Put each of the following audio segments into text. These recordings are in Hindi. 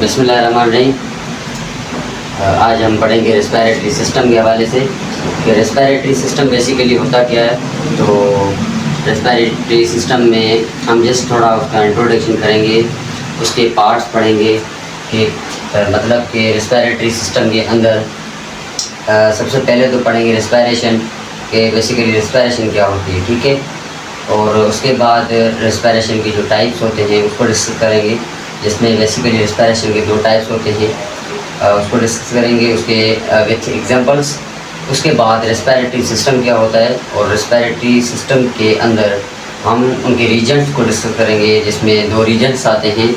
बिस्मिल्लाहिर्रहमानिर्रहीम। आज हम पढ़ेंगे रेस्पिरेटरी सिस्टम के हवाले से कि रेस्पिरेटरी सिस्टम बेसिकली होता क्या है। तो रेस्पिरेटरी सिस्टम में हम जस्ट थोड़ा उसका इंट्रोडक्शन करेंगे, उसके पार्ट्स पढ़ेंगे कि मतलब कि रेस्पिरेटरी सिस्टम के अंदर सबसे पहले तो पढ़ेंगे रेस्पिरेशन के बेसिकली रेस्पिरेशन क्या होती है, ठीक है। और उसके बाद रेस्पिरेशन की जो टाइप्स होते हैं उसको डिस्कस करेंगे, जिसमें बेसिकली रेस्पिरेशन के 2 टाइप्स होते हैं, उसको डिस्कस करेंगे उसके विथ एग्जांपल्स। उसके बाद रेस्पिरेटरी सिस्टम क्या होता है और रेस्पिरेटरी सिस्टम के अंदर हम उनके रीजन्स को डिस्कस करेंगे, जिसमें 2 रीजन्स आते हैं।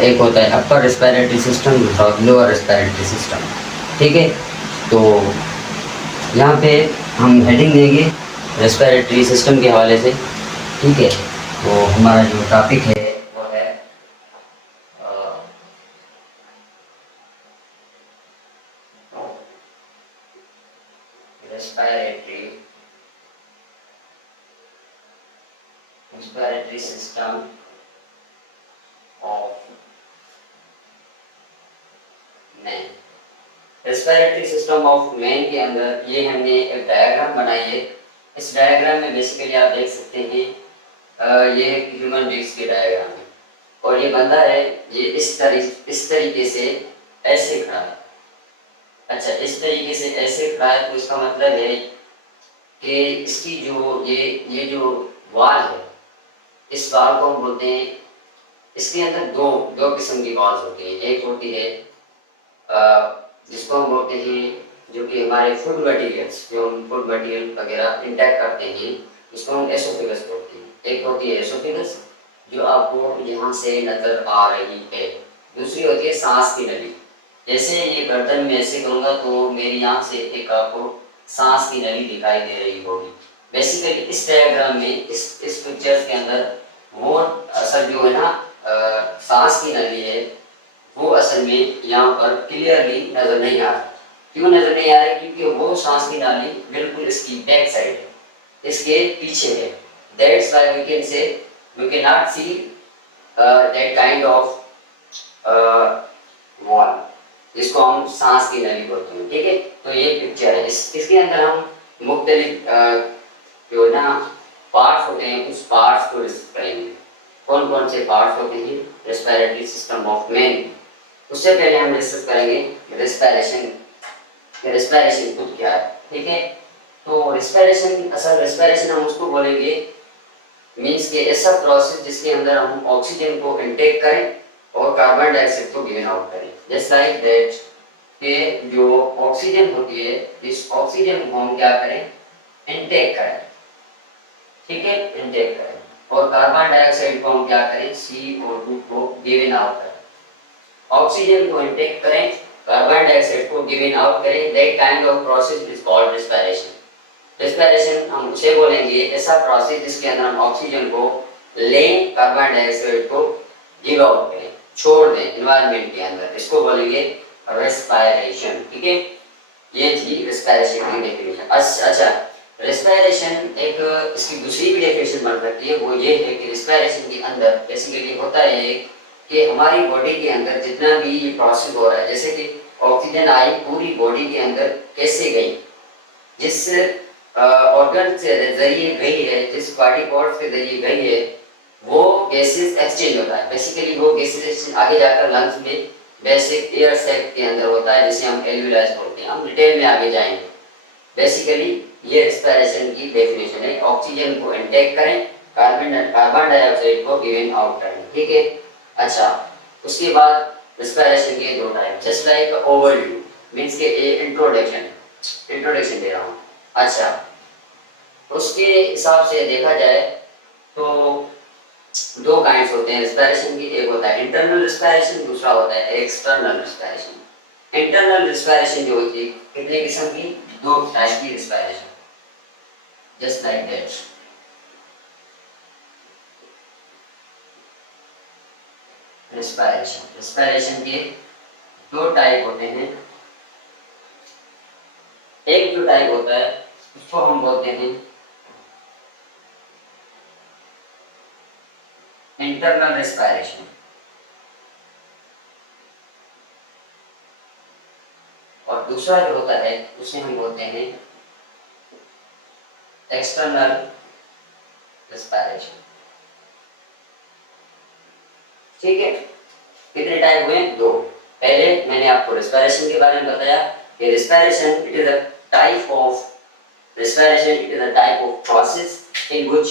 एक होता है अपर रेस्पिरेटरी सिस्टम, दूसरा लोअर रेस्पिरेटरी सिस्टम, ठीक है। तो यहाँ पे हम हेडिंग देंगे रेस्पिरेटरी सिस्टम के हवाले से, ठीक है। तो हमारा जो टॉपिक है वो है respiratory system of man. Respiratory system of man के अंदर ये हमने एक डायग्राम बनाई है। इस डायग्राम में बेसिकली आप देख सकते हैं ये ह्यूमन बींग्स की डायग्राम है और ये बंदा है, ये इस तरीके से ऐसे खड़ा है। अच्छा, इस तरीके से ऐसे खड़ा है तो इसका मतलब है कि इसकी जो ये जो वाल है, इस वाल को हम बोलते हैं, इसके अंदर दो किस्म की वाल्स होती हैं। एक होती है जिसको हम बोलते हैं, जो कि हमारे फूड मटेरियल्स, जो हम फूड मटेरियल वगैरह इंटेक करते हैं, इसको हम एसोफेगस बोलते हैं। एक होती है एसोफेगस जो आपको यहाँ से नजर आ रही है, दूसरी होती है सांस की नली। जैसे ये गर्दन में ऐसे करूँगा तो मेरी यहाँ से एक आपको सांस की नली दिखाई दे रही होगी। बेसिकली इस डायग्राम में इस पिक्चर के अंदर वो असल जो है ना सांस की नली है, वो असल में यहाँ पर क्लियरली नजर नहीं आ रहा। क्यों नजर नहीं आ रही? क्योंकि वो सांस की नाली बिल्कुल इसकी बैक साइड है, इसके पीछे है। That's why we can say we can not see that kind of wall, जिसको हम सांस की नली बोलते हैं, ठीक है। तो ये पिक्चर है, इसके अंदर हम मुख्तलिफ जो ना पार्ट्स होते हैं उस पार्ट्स को डिस्कस करेंगे। कौन कौन से पार्ट्स होते हैं रेस्पिरेटरी सिस्टम ऑफ मैन। उससे पहले हम डिस्कस करेंगे रेस्पिरेशन। रेस्पिरेशन खुद क्या है, ठीक है। तो रेस्पिरेशन, असल रेस्पिरेशन हम उसको बोलेंगे मीन्स के ऐसा प्रोसेस जिसके अंदर हम ऑक्सीजन को इनटेक करें और कार्बन डाइऑक्साइड को गिवन आउट करें। जस्ट लाइक दैट के जो ऑक्सीजन होती है, इस ऑक्सीजन को हम क्या करें, इनटेक करें, ठीक है, इनटेक करें। और कार्बन डाइऑक्साइड को हम क्या करें, CO2 को गिवन आउट करें। ऑक्सीजन को इनटेक करें, कार्बन डाइऑक्साइड को गिवन आउट करें। That kind of process is called respiration. Respiration हम उसे बोलेंगे ऐसा प्रोसेस जिसके अंदर हम ऑक्सीजन को लें, कार्बन डाइऑक्साइड को गिव आउट करें, छोड़ दें एनवायरनमेंट के अंदर, इसको बोलेंगे रेस्पिरेशन, ठीक है। ये थी रेस्पिरेशन की डेफिनेशन। अच्छा, रेस्पिरेशन एक इसकी दूसरी भी डेफिनेशन बन सकती है, वो ये है कि रेस्पिरेशन के अंदर बेसिकली होता है कि हमारी बॉडी के अंदर जितना भी ये प्रोसेस हो रहा है, जैसे कि ऑक्सीजन आई पूरी बॉडी के अंदर कैसे गई, जिस ऑर्गन से जरिए गई है, जिस बॉडी पार्ट के जरिए गई है, वो गैसेस एक्सचेंज होता है। बेसिकली वो गैसेस आगे जाकर लंग्स में बेसिक एयर सैक के अंदर होता है, जिसे हम एल्वियोलाइज बोलते हैं। हम डिटेल में आगे जाएंगे। बेसिकली ये रेस्पिरेशन की डेफिनेशन है, ऑक्सीजन को इनटेक करें, कार्बन डाइऑक्साइड को गिवन आउट करें, ठीक है। अच्छा, उसके बाद रेस्पिरेशन के 2 type, just like overview means के इंट्रोडक्शन दे रहा हूँ। अच्छा, उसके हिसाब से देखा जाए तो 2 काइंड्स होते हैं रेस्पिरेशन की। एक होता है इंटरनल रेस्पिरेशन, दूसरा होता है एक्सटर्नल रेस्पिरेशन। इंटरनल रेस्पिरेशन जो होती है कितने किस्म की, 2 टाइप की respiration, just like that. Respiration के 2 टाइप होते हैं। एक जो टाइप होता है उसको हम बोलते हैं इंटरनल रेस्पिरेशन। और दूसरा जो होता है उसे हम बोलते हैं एक्सटर्नल रेस्पिरेशन। ठीक है, कितने टाइप हुए? दो। पहले मैंने आपको रेस्पिरेशन के बारे में बताया कि respiration it is a type of respiration, it is a type of process in which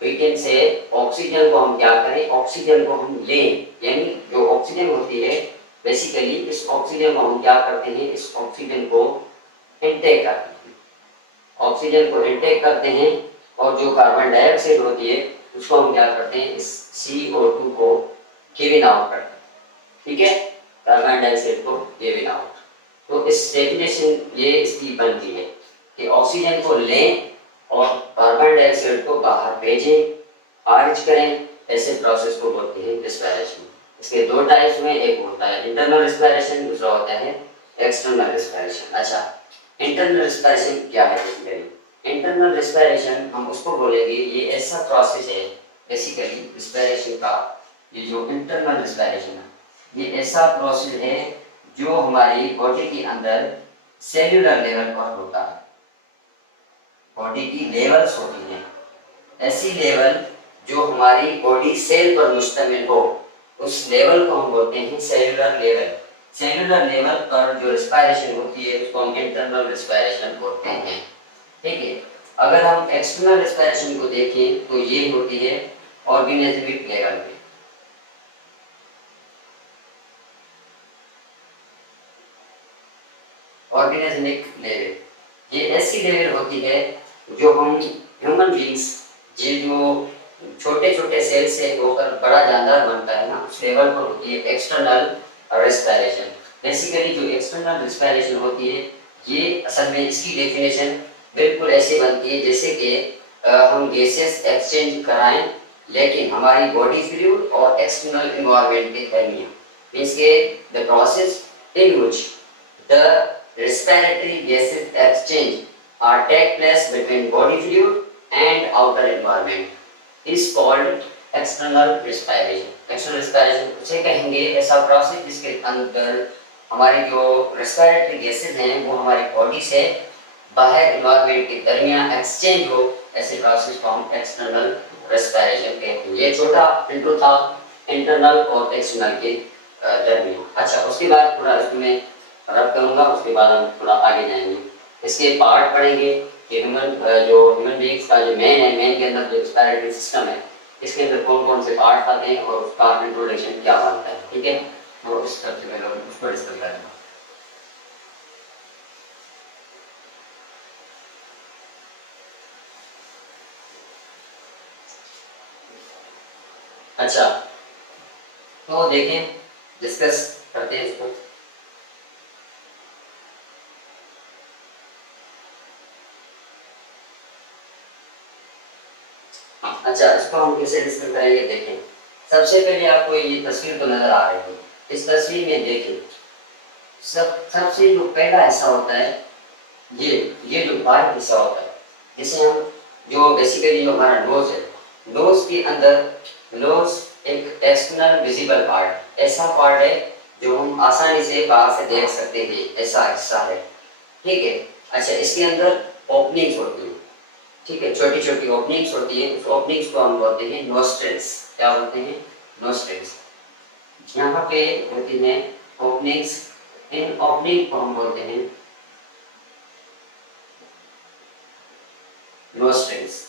we can say oxygen को हम क्या करें, ऑक्सीजन को हम लें, यानी जो ऑक्सीजन होती है बेसिकली इस ऑक्सीजन को हम क्या करते हैं, इस ऑक्सीजन को इनटेक करते हैं, ऑक्सीजन को इनटेक करते हैं और जो कार्बन डाइऑक्साइड होती है उसको हम क्या करते हैं, इस CO2 को गिवन आउट करते हैं। ठीक है, कार्बन डाइऑक्साइड को गिवन आउट। तो इस डेफिनेशन ये इसकी बनती है कि ऑक्सीजन को लें और कार्बन डाइऑक्साइड को बाहर भेजें, खारिज करें, ऐसे प्रोसेस को बोलते हैं रेस्पिरेशन। इसके दो टाइप्स में, एक होता है इंटरनल रेस्पिरेशन, दूसरा होता है एक्सटर्नल रेस्पिरेशन। अच्छा, इंटरनल रेस्पिरेशन क्या है? इंटरनल रेस्पिरेशन हम उसको बोलेंगे, ये ऐसा प्रोसेस है बेसिकली रेस्पिरेशन का, ये जो इंटरनल रेस्पिरेशन है ये ऐसा प्रोसेस है जो हमारी बॉडी के अंदर सेल्यूलर लेवल पर होता है। बॉडी की लेवल्स होती हैं, ऐसी लेवल जो हमारी बॉडी सेल पर मुश्तमिल हो, उस लेवल को हम बोलते हैं सेल्यूलर लेवल। सेल्यूलर लेवल पर जो रेस्पिरेशन होती है उसको हम इंटरनल रेस्पिरेशन बोलते हैं। ठीक है, अगर हम एक्सटर्नल रेस्पिरेशन को देखें तो ये होती है ऑर्गेनिज्मिक लेवल पे। ऑर्गेनिज्मिक लेवल ये ऐसी लेवल होती है जो हम ह्यूमन बींग्स, ये जो छोटे छोटे सेल से होकर बड़ा जानदार बनता है ना, उस लेवल पर होती है एक्सटर्नल रेस्पिरेशन। बेसिकली जो एक्सटर्नल रेस्पिरेशन होती है ये असल में इसकी डेफिनेशन बिल्कुल ऐसे बनती है जैसे कि हम गैसेस एक्सचेंज कराएं लेकिन हमारी बॉडी फ्लूइड और एक्सटर्नल एनवायरनमेंट के दरमियान, मींस के the process in which the respiratory gases exchange or take place between body fluid and outer environment is called external respiration. External respiration उसे कहेंगे ऐसा प्रोसेस जिसके अंदर हमारी जो रेस्पिरेटरी गैसेज हैं वो हमारी बॉडी से बाहर एनवायरनमेंट के दरमियान एक्सचेंज हो, ऐसे प्रोसेस को हम एक्सटर्नल रेस्पिरेशन कहते हैं। ये छोटा इंट्रो था इंटरनल और एक्सटर्नल के दरमियान। अच्छा, उसके बाद थोड़ा इसमें रब करूंगा, उसके बाद हम थोड़ा आगे जाएंगे, इसके पार्ट पढ़ेंगे कि ह्यूमन बीइंग्स का जो मेन है, मेन के अंदर जो रेस्पिरेटरी सिस्टम है इसके अंदर कौन कौन से पार्ट आते हैं और उसका इंट्रोडक्शन क्या बनता है। ठीक है, तो इस सबसे पहले उसको डिस्कस करेंगे। अच्छा, तो देखें डिस्कस करते हैं इसको। अच्छा, इसको हम कैसे डिस्कस करेंगे? देखें, सबसे पहले आपको ये तस्वीर तो नजर आ रही है, इस तस्वीर में देखें सबसे जो पहला हिस्सा होता है ये जो बाहरी हिस्सा होता है जिसे हम जो बेसिकली जो हमारा नोज है, नोज के अंदर नोज एक एक्सटर्नल विजिबल पार्ट, ऐसा पार्ट है जो हम आसानी से बाहर से देख सकते हैं, ऐसा हिस्सा है। ठीक है, अच्छा, इसके अंदर ओपनिंग्स होती है, ठीक है, छोटी छोटी ओपनिंग्स होती है, उस ओपनिंग्स को हम बोलते हैं नोस्ट्रिल्स। क्या बोलते हैं? नोस्ट्रिल्स। यहाँ पे होती हैं ओपनिंग्स, इन ओपनिंग को हम बोलते हैं नोस्ट्रिल्स।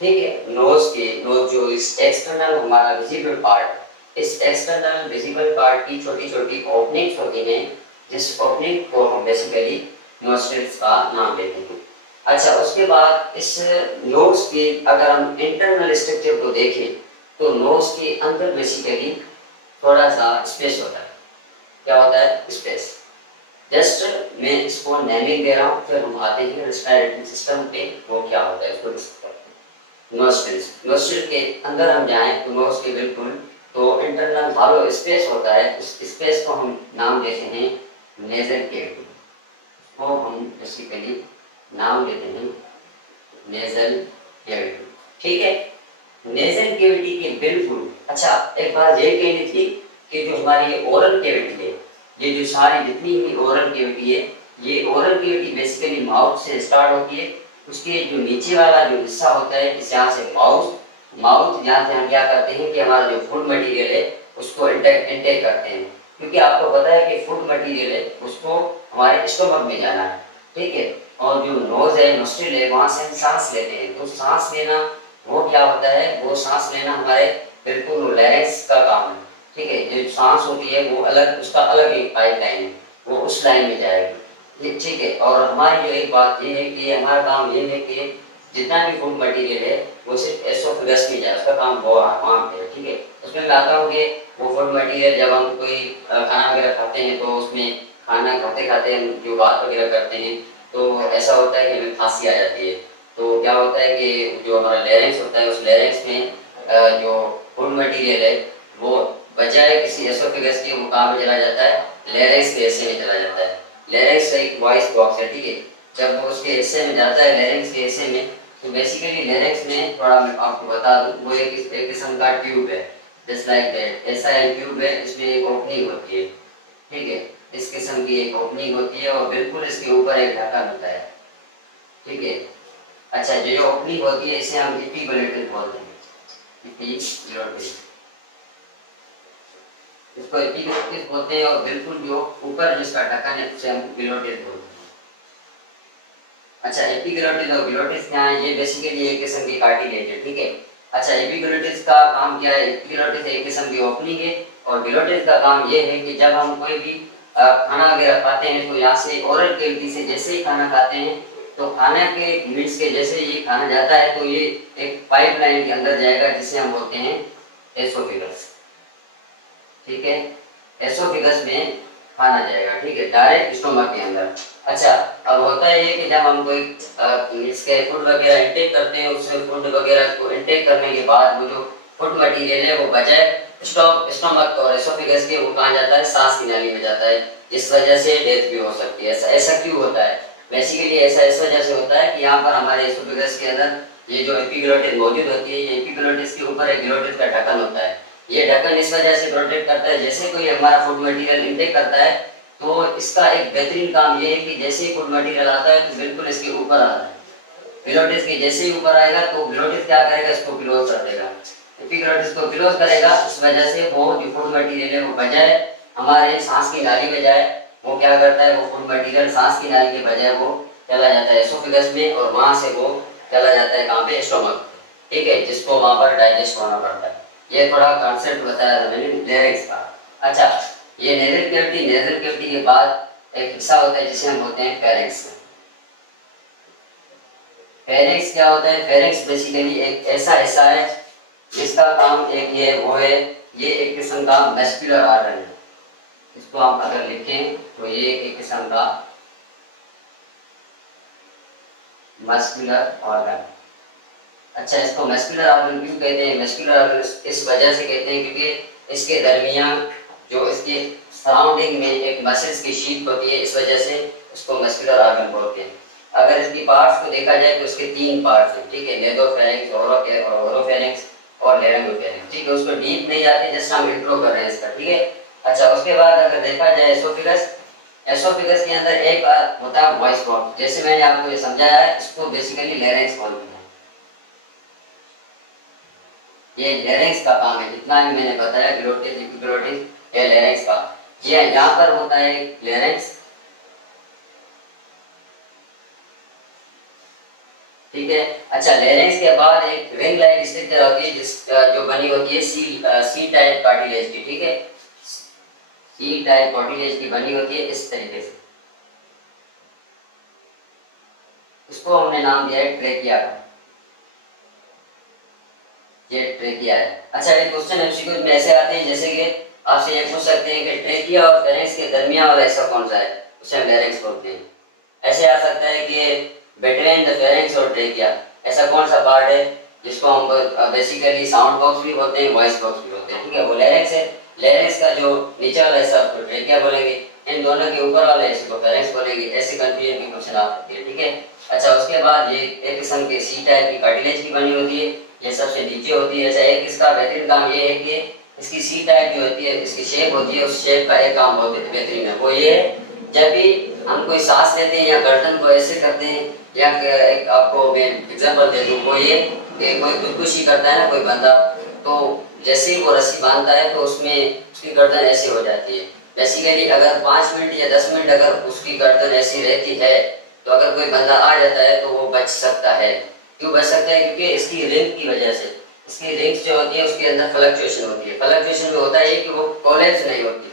ठीक है, नोज जो इस एक्सटर्नल हमारा विजिबल पार्ट, इस एक्सटर्नल विजिबल पार्ट की छोटी छोटी ओपनिंग्स होती हैं, जिस ओपनिंग को हम बेसिकली नोस्ट्रिल्स का नाम देते हैं। अच्छा, उसके बाद इस नोज के अगर हम इंटरनल स्ट्रक्चर को देखें तो नोज के अंदर बेसिकली थोड़ा सा स्पेस होता है। क्या होता है? स्पेस। जस्ट मैं इसको नेमिंग दे रहा हूँ, फिर हम आते हैं रेस्पिरेटरी सिस्टम पे, वो क्या होता है इसको डिस्कस करते हैं। नोस्ट्रिल्स, नोस्ट्रिल के अंदर हम जाएं तो नोज के बिल्कुल तो इंटरनल हॉलो स्पेस होता है, उस स्पेस को हम नाम देते हैं नेजल कैविटी। वो हम बेसिकली नाम देते हैं नेजल कैविटी। ठीक है, नेजल कैविटी के बिल्कुल। अच्छा, एक बात ये कहनी थी कि जो हमारी ओरल कैविटी है, ये जो सारी जितनी भी ओरल कैविटी है ये ओरल कैविटी बेसिकली माउथ से स्टार्ट होती है, उसके जो नीचे वाला जो हिस्सा होता है इस यहाँ से माउथ यहाँ से हम क्या करते हैं कि हमारा जो फूड मटेरियल है उसको इंटेक करते हैं, क्योंकि आपको पता है कि फूड मटेरियल है उसको हमारे स्टोमक में जाना है, ठीक है। और जो नोज है, नोस्ट्रिल है, वहाँ से हम सांस लेते हैं, तो सांस लेना वो क्या होता है, वो सांस लेना हमारे बिल्कुल लैरिंक्स का काम है, ठीक है। जो सांस होती है वो अलग, उसका अलग एक पाइप लाइन है, वो उस लाइन में जाएगी, ये ठीक है। और हमारी जो एक बात ये है कि हमारा काम ये है कि जितना भी फूड मटेरियल है वो सिर्फ एसोफेगस में जाए, उसका काम वो वहाँ पे है, ठीक है। उसमें मैं आता हूँ कि वो फूड मटेरियल जब हम कोई खाना वगैरह खाते हैं तो उसमें खाना खाते खाते हम जो बात वगैरह करते हैं तो ऐसा होता है कि हमें खांसी आ जाती है, तो क्या होता है कि जो हमारा लैरिंक्स होता है उस लैरिंक्स में जो फूड मटेरियल है वो बजाय किसी एसोफेगस के वो कहाँ पे चला जाता है, लैरिंक्स के हिस्से में चला जाता है। लैरिंक्स एक वॉइस बॉक्स है, ठीक है। जब वो उसके हिस्से में जाता है, लैरिंक्स के हिस्से में, तो बेसिकली लैरिंक्स में थोड़ा मैं आपको बता दूं, वो एक किस्म का ट्यूब है, जस्ट लाइक दैट, ऐसा एक ट्यूब है, इसमें एक ओपनिंग होती है, ठीक है। इस किस्म की एक ओपनिंग होती है और बिल्कुल इसके ऊपर एक ढक्कन होता है, ठीक है। अच्छा, जो ये ओपनिंग होती है इसे हम एपिग्लोटिस बोलते हैं, एपिग्लोटिस, इसको एपिग्लोटिस बोलते हैं। और बिल्कुल जो ऊपर जिसका ढक्कन है उसे हम ग्लोटिस बोलते हैं। अच्छा, एपिग्लोटिस और ग्लोटिस क्या है, ये बेसिकली एक किस्म की कार्टिलेज है, ठीक है। अच्छा, एपिग्लोटिस का काम क्या है, एपिग्लोटिस एक किस्म की ओपनिंग है और ग्लोटिस का काम ये है कि जब हम कोई भी खाना वगैरह खाते हैं तो यहाँ से ओरल कैविटी से जैसे ही खाना खाते हैं तो खाने के मिनट्स के जैसे ये खाना जाता है तो ये एक पाइपलाइन के अंदर जाएगा जिसे हम बोलते हैं एसोफेगस, ठीक है। एसोफेगस में खाना जाएगा, ठीक है, डायरेक्ट स्टोमक के अंदर। अच्छा, अब होता है कि जब हम कोई इसके फूड वगैरह इंटेक करते हैं, उस फूड वगैरह को इंटेक करने के बाद वो जो फूड मटेरियल है वो बजाय स्टोमक और एसोफेगस के वो कहाँ जाता है, सांस की नाली में जाता है, इस वजह से डेथ भी हो सकती है। ऐसा ऐसा क्यों होता है, बेसिकली ऐसा इस वजह से होता है कि यहाँ पर हमारे एसोफेगस के अंदर ये जो एपिग्लोटिस मौजूद होती है, ये एपिग्लोटिस के ऊपर एक ग्लोटिस का ढक्कन होता है, ये ढक्कन इस वजह से प्रोटेक्ट करता है, जैसे कोई हमारा फूड मटेरियल इंटेक करता है तो इसका एक बेहतरीन काम ये है कि जैसे ही फूड मटेरियल आता है तो बिल्कुल इसके ऊपर आता है, ग्लोटिस के जैसे ही ऊपर आएगा तो ग्लोटिस क्या करेगा, इसको क्लोज कर देगा, एपिग्लोटिस को क्लोज करेगा, उस वजह से वो जो फूड मटेरियल है वो बजाय हमारे सांस की नाली में जाए, वो क्या करता है, वो फूड मटेरियल सांस की नाली के बजाय वो चला जाता है एसोफेगस में और वहां से वो चला जाता है कहाँ पे, स्टोमक, ठीक है, जिसको वहां पर डाइजेस्ट होना पड़ता है। ये थोड़ा कॉन्सेप्ट बताया था मैंने लैरिंक्स का। अच्छा, ये नेजल कैविटी के बाद एक हिस्सा होता है जिसे हम बोलते हैं फेरिंक्स। फेरिंक्स क्या होता है, फेरिंक्स बेसिकली एक ऐसा हिस्सा है जिसका काम एक ये वो है, ये एक किस्म का मस्कुलर ऑर्गन है, इसको हम अगर लिखें तो ये एक किस्म का मस्कुलर ऑर्गन। अच्छा, इसको मस्कुलर ऑर्गन क्यों कहते हैं, मस्कुलर ऑर्गन इस वजह से कहते हैं क्योंकि इसके दरमियान जो इसके सराउंडिंग में एक मसल्स की शीट होती है, इस वजह से उसको मस्कुलर ऑर्गन बोलते हैं। अगर इसकी पार्ट्स को देखा जाए तो इसके 3 पार्ट्स हैं, ठीक है, नेदोफेरिंक्स, ओरोफेरिंक्स और लैरिंगोफेरिंक्स, ठीक है। उसको डीप नहीं जाते, जस्ट हम इंट्रो कर रहे हैं इसका, ठीक है। अच्छा, उसके बाद अगर देखा जाए एसोफेगस, एसोफेगस के अंदर एक होता है वॉइस बॉक्स, जैसे मैंने आपको ये समझाया है, इसको बेसिकली लैरिंक्स बोलते हैं। ये लैरिंक्स का काम है, जितना भी मैंने बताया ग्लोटिस, एपिग्लोटिस, ये लैरिंक्स का, ये यहाँ पर होता है लैरिंक्स, ठीक है। अच्छा, लैरिंक्स के बाद एक रिंग लाइक स्ट्रक्चर होती है जिस जो बनी होती है सी टाइप कार्टिलेज की, ठीक है, सी टाइप कार्टिलेज की बनी होती है इस तरीके से, इसको हमने नाम दिया है ट्रेकिया का, ये ट्रेकिया है। अच्छा, एक क्वेश्चन एमसीक्यू में ऐसे आते हैं जैसे कि आपसे ये पूछ सकते हैं कि ट्रेकिया और फेरिंक्स के दरमियान वाला हिस्सा कौन सा है, उसे हम लैरिंक्स बोलते हैं। ऐसे आ सकता है कि बिटवीन द फेरिंक्स और ट्रेकिया ऐसा कौन सा पार्ट है जिसको हम बेसिकली साउंड बॉक्स भी बोलते हैं, वॉइस बॉक्स भी बोलते हैं, ठीक है, वो लैरिंक्स है। लैरिंक्स का जो नीचे वाला हिस्सा उसको ट्रेकिया बोलेंगे, इन दोनों के ऊपर वाले हिस्से को फेरिंक्स बोलेंगे, ऐसे कंफ्यूजन की क्वेश्चन आ सकती है, ठीक है। अच्छा, उसके बाद ये एक किस्म के सी टाइप की कार्टिलेज की बनी होती है, ये सबसे नीचे होती है। अच्छा, एक इसका बेहतरीन काम ये है कि इसकी सी टाइप जो होती है, इसकी शेप होती है, उस शेप का एक काम बहुत बेहतरीन है, वो ये है जब भी हम कोई सांस लेते हैं या गर्दन को ऐसे करते हैं, या एक आपको मैं एग्जांपल दे दूं, वो ये कि कोई खुदकुशी करता है ना कोई बंदा, तो जैसे ही वो रस्सी बांधता है तो उसमें उसकी गर्दन ऐसी हो जाती है। बेसिकली अगर 5 मिनट या 10 मिनट अगर उसकी गर्दन ऐसी रहती है, तो अगर कोई बंदा आ जाता है तो वो बच सकता है। क्यों बच सकता है? क्योंकि इसकी रिंग की वजह से, इसकी रिंग्स जो होती है उसके अंदर फ्लक्चुएशन होती है। फ्लक्चुएशन में होता है कि वो कोलैप्स नहीं होती,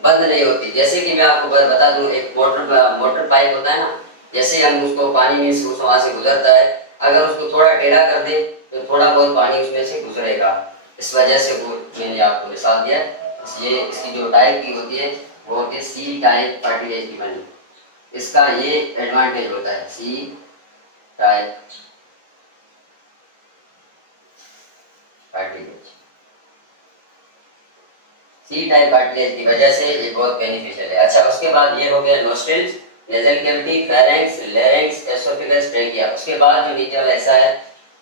बंद नहीं होती। जैसे कि मैं आपको बता दूं, एक मोटर पाइप होता है ना, जैसे हम उसको पानी में से वहां से गुजरता है, अगर उसको थोड़ा टेढ़ा कर दे तो थोड़ा बहुत पानी उसमें से गुजरेगा। इस वजह से वो मैंने आपको मिसाल दिया। ये इसकी जो टाइप की होती है वो होती है सी टाइप कार्टिलेज की बनी। इसका ये एडवांटेज होता है, C type cartilage, C type cartilage की वजह से ये बहुत बेनिफिशियल है। अच्छा, उसके बाद ये हो गया nostrils, nasal cavity, pharynx, larynx, oesophagus, trachea. उसके बाद जो नीचे वाला ऐसा है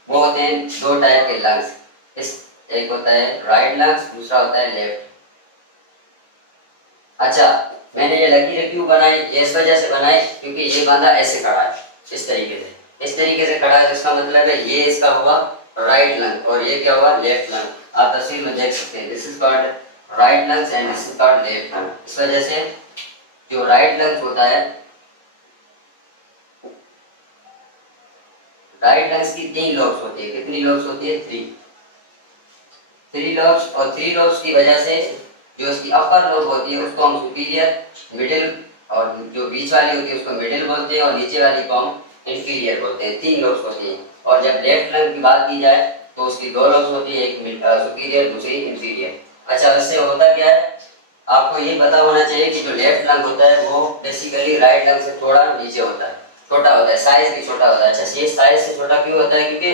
वो होते हैं दो टाइप के लंग्स। इस एक होता है राइट लंग्स, दूसरा होता है लेफ्ट। अच्छा, मैंने ये लकीर क्यों बनाई? ये इस वजह से बनाई क्योंकि ये बंदा ऐसे खड़ा है, इस तरीके से, इस तरीके से खड़ा है, तो इसका मतलब है ये इसका होगा राइट लंग और ये क्या होगा लेफ्ट लंग। आप तस्वीर में देख सकते हैं, this is called right lungs and this is called left lung. इस वजह से जो राइट लंग्स होता है, राइट लंग्स की 3 लॉब्स होती है। कितनी लॉब्स होती है? 3 लॉब्स। और 3 लॉब्स की वजह से जो इसकी अपर लॉब होती है उसको हम सुपीरियर, मिडिल और जो बीच वाली होती है उसको मिडिल बोलते हैं, और नीचे वाली को हम इंफीरियर बोलते हैं। 3 लॉब्स होती हैं। और जब लेफ्ट लंग की बात की जाए तो उसकी 2 लॉब्स होती है, एक सुपीरियर, दूसरी इंफीरियर। अच्छा, इससे होता क्या है आपको ये पता होना चाहिए कि जो लेफ्ट लंग होता है वो बेसिकली राइट लंग से थोड़ा नीचे होता है, छोटा होता है, साइज भी छोटा होता है। अच्छा, ये साइज से छोटा क्यों होता है? क्योंकि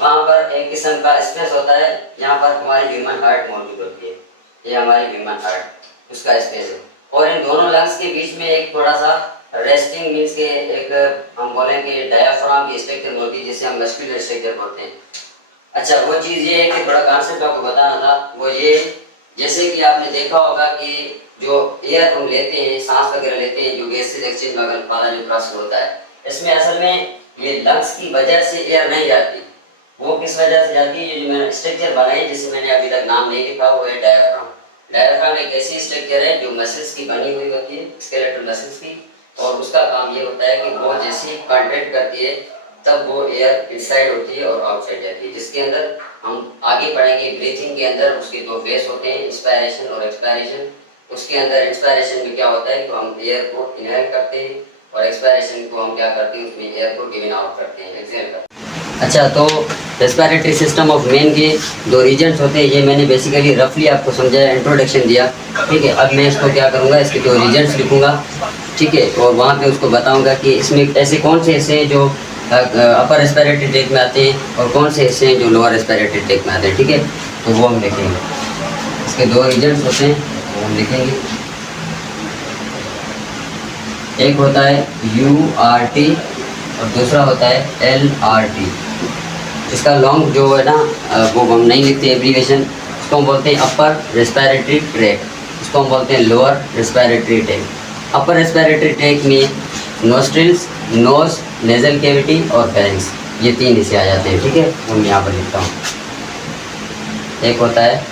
वहाँ पर एक किस्म का स्पेस होता है जहाँ पर हमारी ह्यूमन हार्ट मौजूद होती है। ये हमारी ह्यूमन हार्ट, उसका स्पेस है। और इन दोनों लंग्स के बीच में एक थोड़ा सा रेस्टिंग मीन्स के एक हम बोलेंगे डायाफ्राम की स्ट्रक्चर होती है, जिसे हम मस्कुलर स्ट्रक्चर बोलते हैं। अच्छा, वो चीज़ ये है कि थोड़ा कॉन्सेप्ट आपको बताना था, वो ये जैसे कि आपने देखा होगा कि जो एयर हम लेते हैं, सांस वगैरह लेते हैं, जो गैसेज एक्सचेंज वाला जो प्रोसेस होता है, इसमें असल में ये लंग्स की वजह से एयर नहीं जाती। वो किस वजह से जाती है? ये जो मैंने स्ट्रक्चर बनाई जिसे मैंने अभी तक नाम नहीं लिखा, वो है डायफ्राम। डायफ्राम एक ऐसी स्ट्रक्चर है जो मसल्स की बनी हुई होती है, स्केलेटल मसल्स की, और उसका काम ये होता है कि वो जैसी कॉन्ट्रैक्ट करती है तब वो एयर इनसाइड होती है और आउटसाइड जाती है। जिसके अंदर हम आगे पढ़ेंगे ब्रीथिंग के अंदर उसके 2 फेस होते हैं, इंस्पायरेशन और एक्सपायरेशन। उसके अंदर इंस्पायरेशन में क्या होता है कि हम एयर को इनहेल करते हैं, और एक्सपायरेशन को हम क्या करते हैं, उसमें एयर को गिवन आउट करते हैं, एक्सहेल करते हैं। अच्छा, तो रेस्पिरेटरी सिस्टम ऑफ मैन के 2 रीजन्स होते हैं, ये मैंने बेसिकली रफली आपको समझाया, इंट्रोडक्शन दिया, ठीक है। अब मैं इसको क्या करूँगा, इसके 2 रीजन्स लिखूँगा, ठीक है, और वहाँ पे उसको बताऊँगा कि इसमें ऐसे कौन से हिस्से हैं जो अपर रेस्पिरेटरी ट्रैक में आते हैं और कौन से हिस्से हैं जो लोअर रेस्पिरेटरी ट्रैक में आते हैं, ठीक है। तो वो हम लिखेंगे, इसके 2 रीजन्स होते हैं, वो हम लिखेंगे। एक होता है URT और दूसरा होता है LRT। इसका लॉन्ग जो है ना वो हम नहीं लिखते एब्रीवेशन, उसको हम बोलते हैं अपर रेस्पिरेटरी ट्रैक, इसको हम बोलते हैं lower respiratory tract. Upper respiratory tract में नोस्ट्रिल्स, नोज, नेजल कैविटी और फेरिंक्स, ये 3 हिस्से आ जाते हैं, ठीक है। हम यहाँ पर लिखता हूँ, एक होता है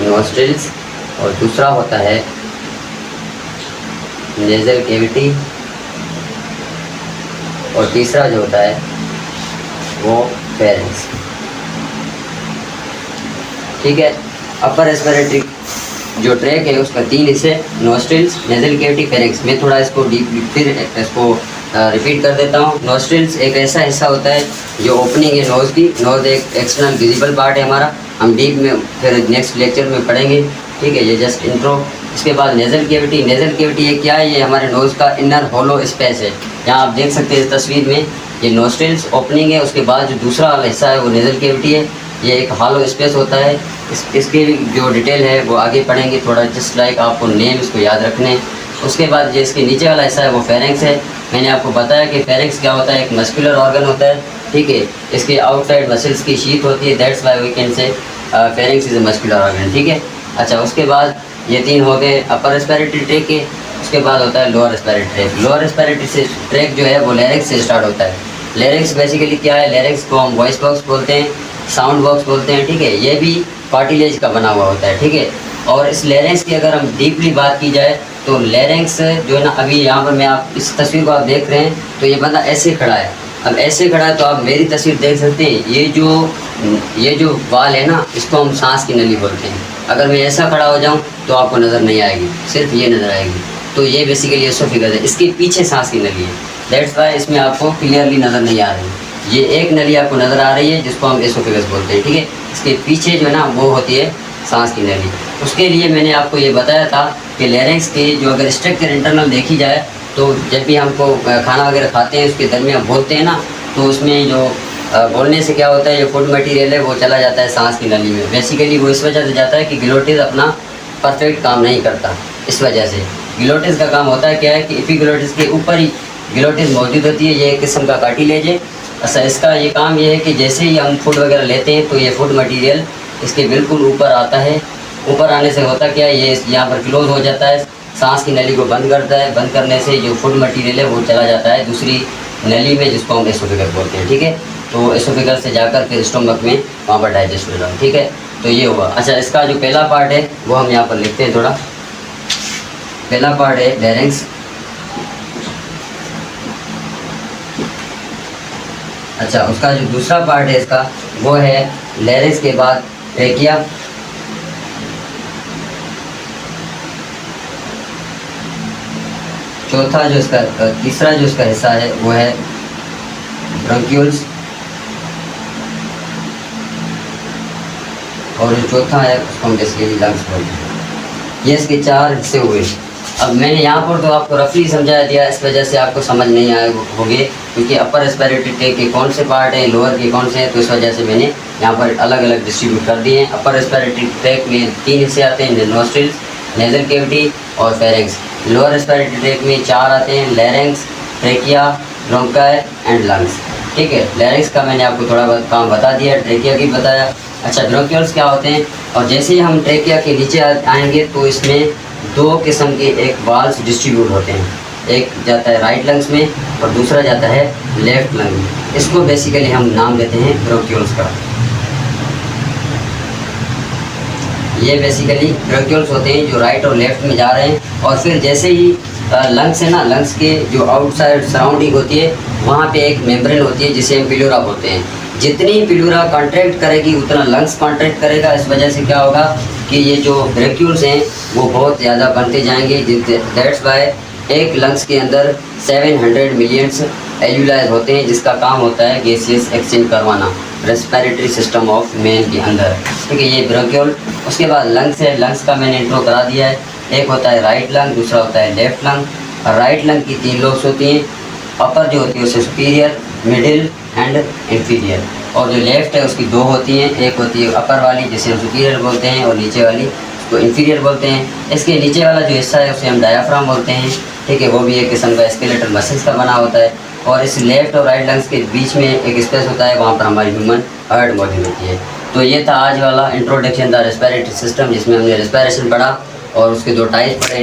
नोस्ट्रिल्स और दूसरा होता है नेजल कैविटी, और तीसरा जो होता है वो फेरिंक्स, ठीक है। अपर रेस्पिरेटरी जो ट्रैक है उसका 3 हिस्से, नोस्ट्रिल्स, नेजल कैविटी, फेरिंक्स। मैं थोड़ा इसको फिर इसको रिपीट कर देता हूँ। नोस्ट्रिल्स एक ऐसा हिस्सा होता है जो ओपनिंग है नोज़ की, नोज़ एक एक्सटर्नल विजिबल पार्ट है हमारा, हम डीप में फिर नेक्स्ट लेक्चर में पढ़ेंगे, ठीक है, ये जस्ट इंट्रो। इसके बाद नेजल कैविटी, नेजल कैविटी ये क्या है? ये हमारे नोज़ का इनर होलो स्पेस है। यहाँ आप देख सकते हैं इस तस्वीर में, ये नोस्ट्रिल्स ओपनिंग है, उसके बाद जो दूसरा वाला हिस्सा है वो नेजल कैविटी है, ये एक हॉलो स्पेस होता है। इसके जो डिटेल है वो आगे पढ़ेंगे, थोड़ा जस्ट लाइक आपको नेम इसको याद रखने हैं। उसके बाद जो इसके नीचे वाला हिस्सा है वो फेरिंक्स है। मैंने आपको बताया कि फेरिंक्स क्या होता है, एक मस्कुलर ऑर्गन होता है, ठीक है। इसके आउटसाइड मसल्स की शीथ होती है, that's why we can say pharynx is a muscular organ, ठीक है। अच्छा, उसके बाद ये 3 हो गए अपर रेस्पिरेटरी ट्रैक के। उसके बाद होता है lower respiratory tract. Lower respiratory से ट्रैक जो है वो लैरिंक्स से स्टार्ट होता है। लैरिंक्स बेसिकली क्या है, लैरिंक्स को हम वॉइस बॉक्स बोलते हैं, साउंड बॉक्स बोलते हैं, ठीक है। ये भी कार्टिलेज का बना हुआ होता है, ठीक है। और इस लैरिंक्स की अगर हम डीपली बात की जाए तो लैरिंक्स जो है ना, अभी यहाँ पर मैं आप इस तस्वीर को आप देख रहे हैं तो ये बंदा ऐसे खड़ा है। अब ऐसे खड़ा है तो आप मेरी तस्वीर देख सकते हैं, ये जो वाल है ना, इसको हम सांस की नली बोलते हैं। अगर मैं ऐसा खड़ा हो जाऊँ तो आपको नज़र नहीं आएगी, सिर्फ ये नज़र आएगी। तो ये बेसिकली एसोफेगस है, इसके पीछे सांस की नली है। दैट्स वाई इसमें आपको क्लियरली नज़र नहीं आ रही। ये एक नली आपको नज़र आ रही है जिसको हम एसोफेगस बोलते हैं, ठीक है। इसके पीछे जो है ना वो होती है सांस की नली। उसके लिए मैंने आपको ये बताया था कि लैरिंक्स की जो अगर स्ट्रक्चर इंटरनल देखी जाए तो जब भी हमको खाना वगैरह खाते हैं उसके दरमियान बोलते हैं ना, तो उसमें जो बोलने से क्या होता है, जो फूड मटेरियल है वो चला जाता है सांस की नली में। बेसिकली वो इस वजह से जाता है कि ग्लोटिस अपना परफेक्ट काम नहीं करता। इस वजह से ग्लोटिस का काम होता है क्या है कि एपिग्लोटिस के ऊपर ही ग्लोटिस मौजूद होती है। ये एक किस्म का कार्टिलेज है। अच्छा, इसका ये काम ये है कि जैसे ही हम फूड वगैरह लेते हैं तो ये फूड मटेरियल इसके बिल्कुल ऊपर आता है। ऊपर आने से होता क्या है, ये यहाँ पर क्लोज हो जाता है, सांस की नली को बंद करता है। बंद करने से जो फूड मटेरियल है वो चला जाता है दूसरी नली में, जिसको हम एसोफेगस बोलते हैं, ठीक है। तो एसोफेगस से जाकर फिर स्टोमक में वहाँ पर डाइजेस्ट हो जाता, ठीक है। तो ये हुआ। अच्छा, इसका जो पहला पार्ट है वो हम यहाँ पर लिखते हैं थोड़ा। पहला पार्ट है लैरिंक्स। अच्छा, उसका जो दूसरा पार्ट है इसका वो है लैरिंक्स के बाद ट्रेकिया। चौथा जो इसका तीसरा जो इसका हिस्सा है वो है ब्रोंक्यूल्स। और जो चौथा है उसको हम बेसिकली लंग्स बोलते हैं। ये इसके 4 हिस्से हुए। अब मैंने यहाँ पर तो आपको रफली समझा दिया, इस वजह से आपको समझ नहीं आए होंगे क्योंकि अपर रेस्पिरेटरी ट्रैक के कौन से पार्ट हैं, लोअर के कौन से हैं, तो इस वजह से मैंने यहाँ पर अलग अलग डिस्ट्रीब्यूट कर दिए हैं। अपर रेस्पिरेटरी ट्रैक में 3 हिस्से आते हैं, नोस्ट्रिल्स, नेजल कैविटी और फेरिंक्स। लोअर रेस्पिरेटरी ट्रैक में 4 आते हैं, larynx, trachea, bronchi and lungs, ठीक है। लैरिंक्स का मैंने आपको थोड़ा बहुत काम बता दिया, ट्रेकिया की बताया। अच्छा, ब्रोंक्यूल्स क्या होते हैं, और जैसे ही हम ट्रेकिया के नीचे आएंगे तो इसमें 2 किस्म के एक वाल्स डिस्ट्रीब्यूट होते हैं। एक जाता है राइट लंग्स में और दूसरा जाता है लेफ्ट लंग में। इसको बेसिकली हम नाम देते हैं ब्रोंक्यूल्स का। ये बेसिकली ब्रोंक्यूल्स होते हैं जो राइट और लेफ्ट में जा रहे हैं। और फिर जैसे ही लंग्स है ना, लंग्स के जो आउटसाइड सराउंडिंग होती है वहाँ पे एक मेम्ब्रेन होती है जिसे हम प्लूरा बोलते हैं। जितनी प्लूरा कॉन्ट्रैक्ट करेगी उतना लंग्स कॉन्ट्रैक्ट करेगा। इस वजह से क्या होगा कि ये जो ब्रोंक्यूल्स हैं वो बहुत ज़्यादा बनते जाएंगे। दैट्स वाई एक लंग्स के अंदर 700 मिलियंस एल्यूलाइज होते हैं जिसका काम होता है गैसियस एक्सचेंज करवाना रेस्पिरेटरी सिस्टम ऑफ मैन के अंदर, ठीक है। ये ब्रोंक्यूल। उसके बाद लंग्स है। लंग्स का मैंने इंट्रो करा दिया है। एक होता है राइट लंग, दूसरा होता है लेफ्ट लंग। राइट लंग की 3 लोब्स होती हैं। अपर जो होती है उससे सुपीरियर, मिडिल एंड इंफीरियर। और जो लेफ्ट है उसकी 2 होती हैं। एक होती है अपर वाली जिसे हम सुपीरियर बोलते हैं और नीचे वाली उसको इंफीरियर बोलते हैं। इसके नीचे वाला जो हिस्सा है उसे हम डायाफ्राम बोलते हैं, ठीक है। वो भी एक किस्म का स्केलेटल मसल्स का बना होता है। और इस लेफ्ट और राइट लंग्स के बीच में एक स्पेस होता है, वहाँ पर हमारी ह्यूमन हार्ट मौजूद होती है। तो ये था आज वाला इंट्रोडक्शन द रेस्पिरेटरी सिस्टम जिसमें हमने रेस्पिरेशन पढ़ा और उसके 2 टाइप पढ़े।